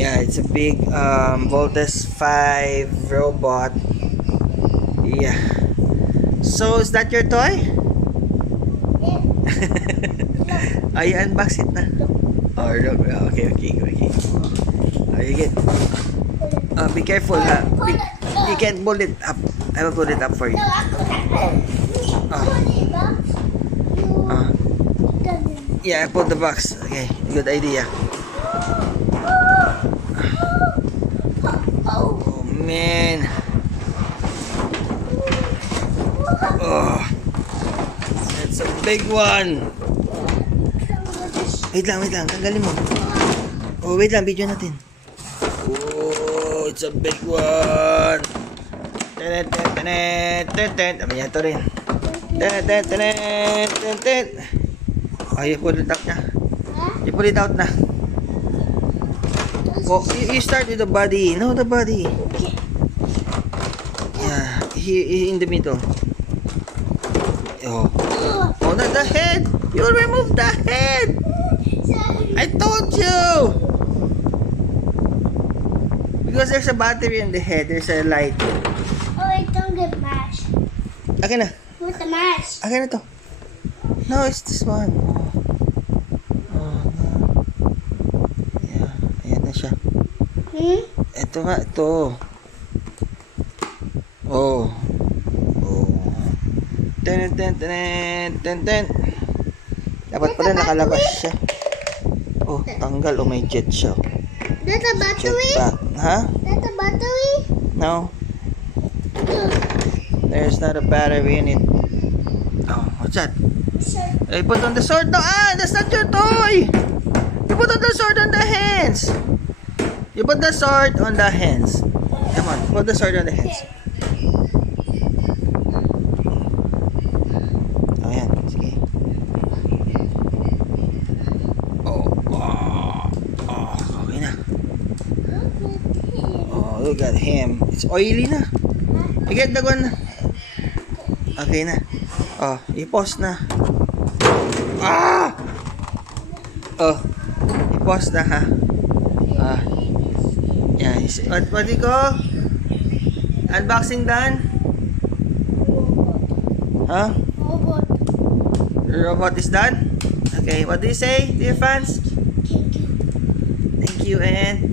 Yeah, it's a big Voltes 5 robot. Yeah. So, is that your toy? Oh, you unbox it na. Oh, look. Okay. Oh, you get. Be careful, ha. You can't pull it up. I will pull it up for you. Yeah, I pulled the box. Okay, good idea. Oh, man. Oh, that's a big one. Wait lang. Tanggalin mo. Oh, wait lang. Video natin. Oh, it's a big one. Sabi niya ito rin. Oh, you pull it out na. You pull it out na. Oh, you start with the body. No, the body. Yeah, he in the middle. Oh, not the head. You will remove the head. I told you. Because there's a battery in the head. There's a light. Oh, I don't get mashed. Akin na. With the mash. Akin na to. No, it's this one. Oh, no. Yeah, ayan na siya. Ito nga, ito. Oh. Ten. Dapat pala nakalabas siya. Oh, tanggal. Oh, may jet siya. That's a battery? Jetpack. Ha? That's a battery? No. There's not a battery in it. Oh, what's that? Hey, put on the sword. No, that's not your toy. You put on the sword on the hands. You put the sword on the hands. Come on, put the sword on the hands. Oh, yan. Sige. Okay na. Oh, look at him. It's oily na. You get the gun na. Okay na. Oh, i-pause na. Oh, i-pause na, ha. Yeah, what do you go? Unboxing done? Huh? Robot. The robot is done? Okay, what do you say, dear fans? Thank you. Thank you, and